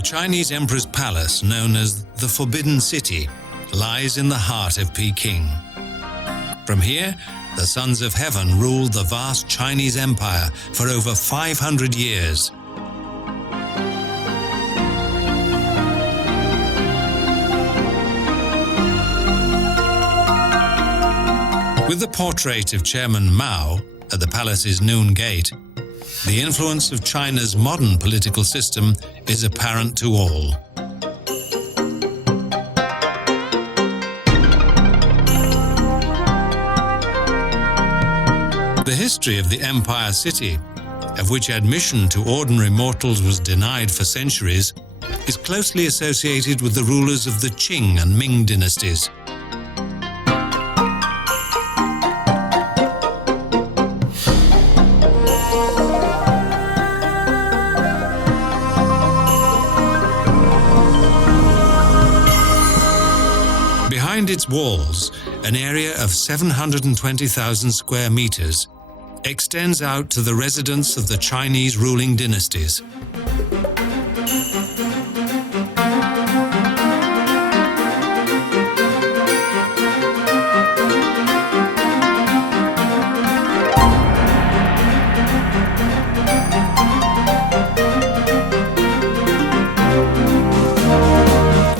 The Chinese Emperor's Palace, known as the Forbidden City, lies in the heart of Peking. From here, the Sons of Heaven ruled the vast Chinese Empire for over 500 years. With the portrait of Chairman Mao at the palace's Noon Gate, the influence of China's modern political system is apparent to all. The history of the Empire City, of which admission to ordinary mortals was denied for centuries, is closely associated with the rulers of the Qing and Ming dynasties. Behind its walls, an area of 720,000 square meters extends out to the residence of the Chinese ruling dynasties.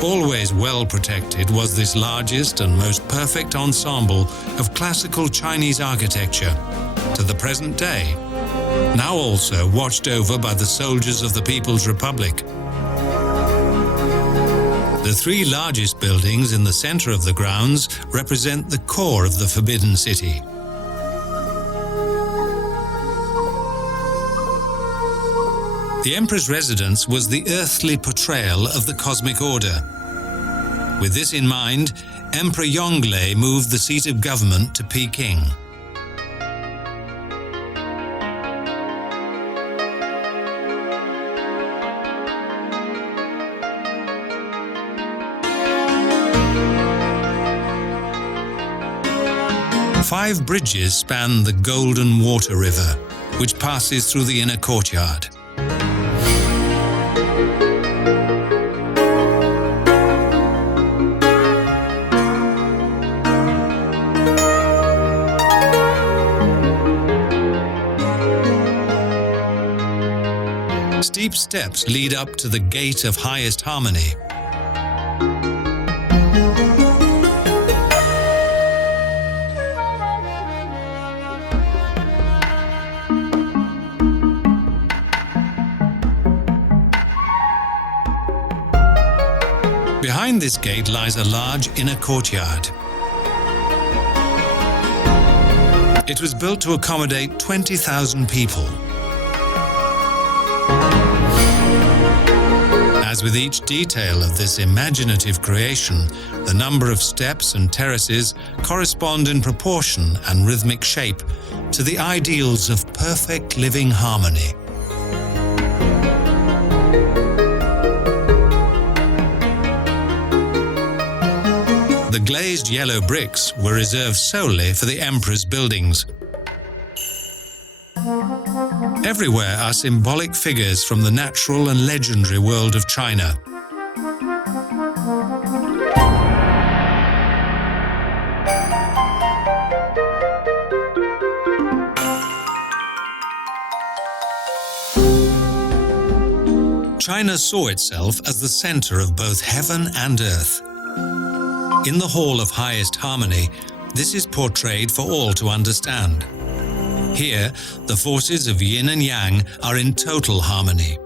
Always well protected was this largest and most perfect ensemble of classical Chinese architecture, to the present day, now also watched over by the soldiers of the People's Republic. The three largest buildings in the center of the grounds represent the core of the Forbidden City. The Empress Residence was the earthly portrayal of the cosmic order. With this in mind, Emperor Yongle moved the seat of government to Peking. Five bridges span the Golden Water River, which passes through the inner courtyard. Steep steps lead up to the Gate of Highest Harmony. Behind this gate lies a large inner courtyard. It was built to accommodate 20,000 people. As with each detail of this imaginative creation, the number of steps and terraces correspond in proportion and rhythmic shape to the ideals of perfect living harmony. The glazed yellow bricks were reserved solely for the emperor's buildings. Everywhere are symbolic figures from the natural and legendary world of China. China saw itself as the center of both heaven and earth. In the Hall of Highest Harmony, this is portrayed for all to understand. Here, the forces of yin and yang are in total harmony.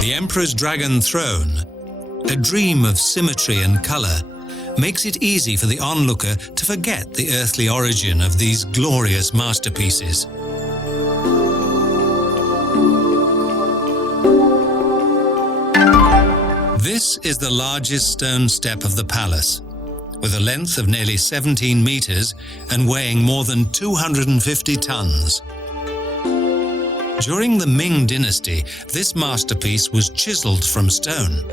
The Emperor's Dragon Throne, a dream of symmetry and color, makes it easy for the onlooker to forget the earthly origin of these glorious masterpieces. This is the largest stone step of the palace, with a length of nearly 17 meters and weighing more than 250 tons. During the Ming dynasty, this masterpiece was chiseled from stone.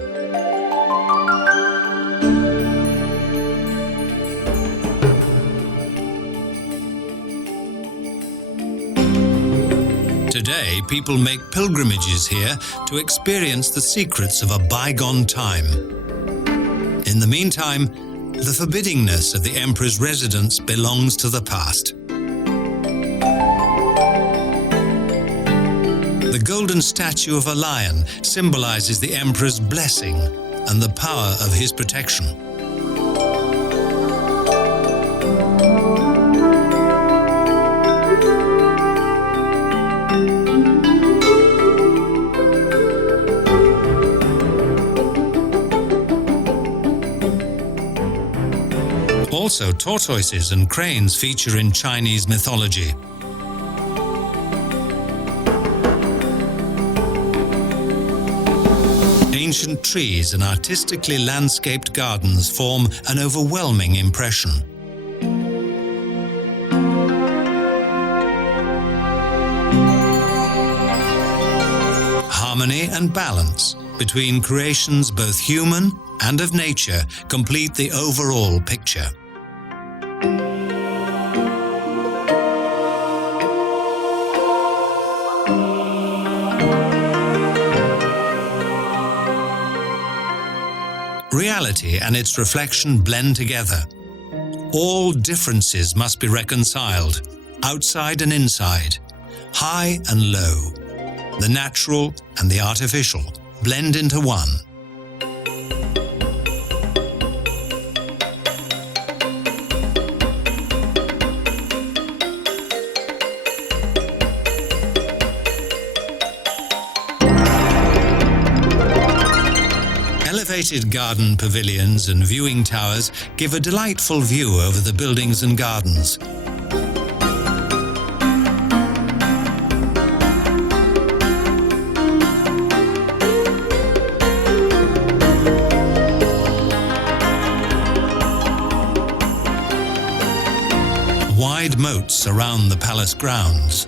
Today, people make pilgrimages here to experience the secrets of a bygone time. In the meantime, the forbiddingness of the Empress Residence belongs to the past. The golden statue of a lion symbolizes the Emperor's blessing and the power of his protection. Also, tortoises and cranes feature in Chinese mythology. Ancient trees and artistically landscaped gardens form an overwhelming impression. Harmony and balance between creations both human and of nature complete the overall picture. Reality and its reflection blend together. All differences must be reconciled, outside and inside, high and low. The natural and the artificial blend into one. Elevated garden pavilions and viewing towers give a delightful view over the buildings and gardens. Wide moats surround the palace grounds.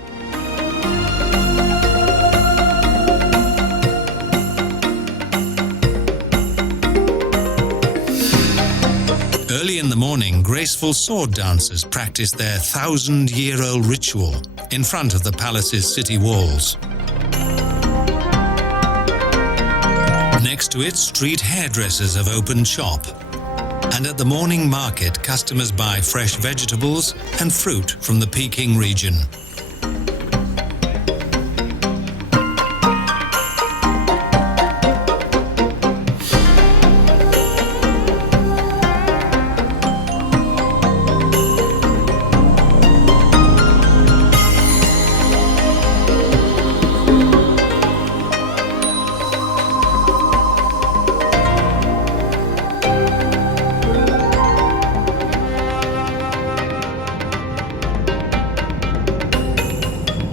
Early in the morning, graceful sword dancers practice their 1,000-year-old ritual in front of the palace's city walls. Next to it, street hairdressers have opened shop. And at the morning market, customers buy fresh vegetables and fruit from the Peking region.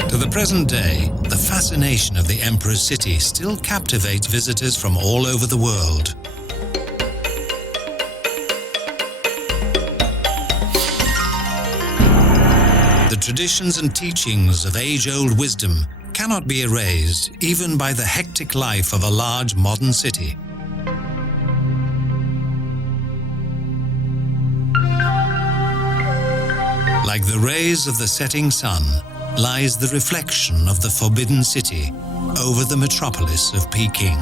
To the present day, the fascination of the Emperor's city still captivates visitors from all over the world. The traditions and teachings of age-old wisdom cannot be erased even by the hectic life of a large modern city. Like the rays of the setting sun, lies the reflection of the Forbidden City over the metropolis of Peking.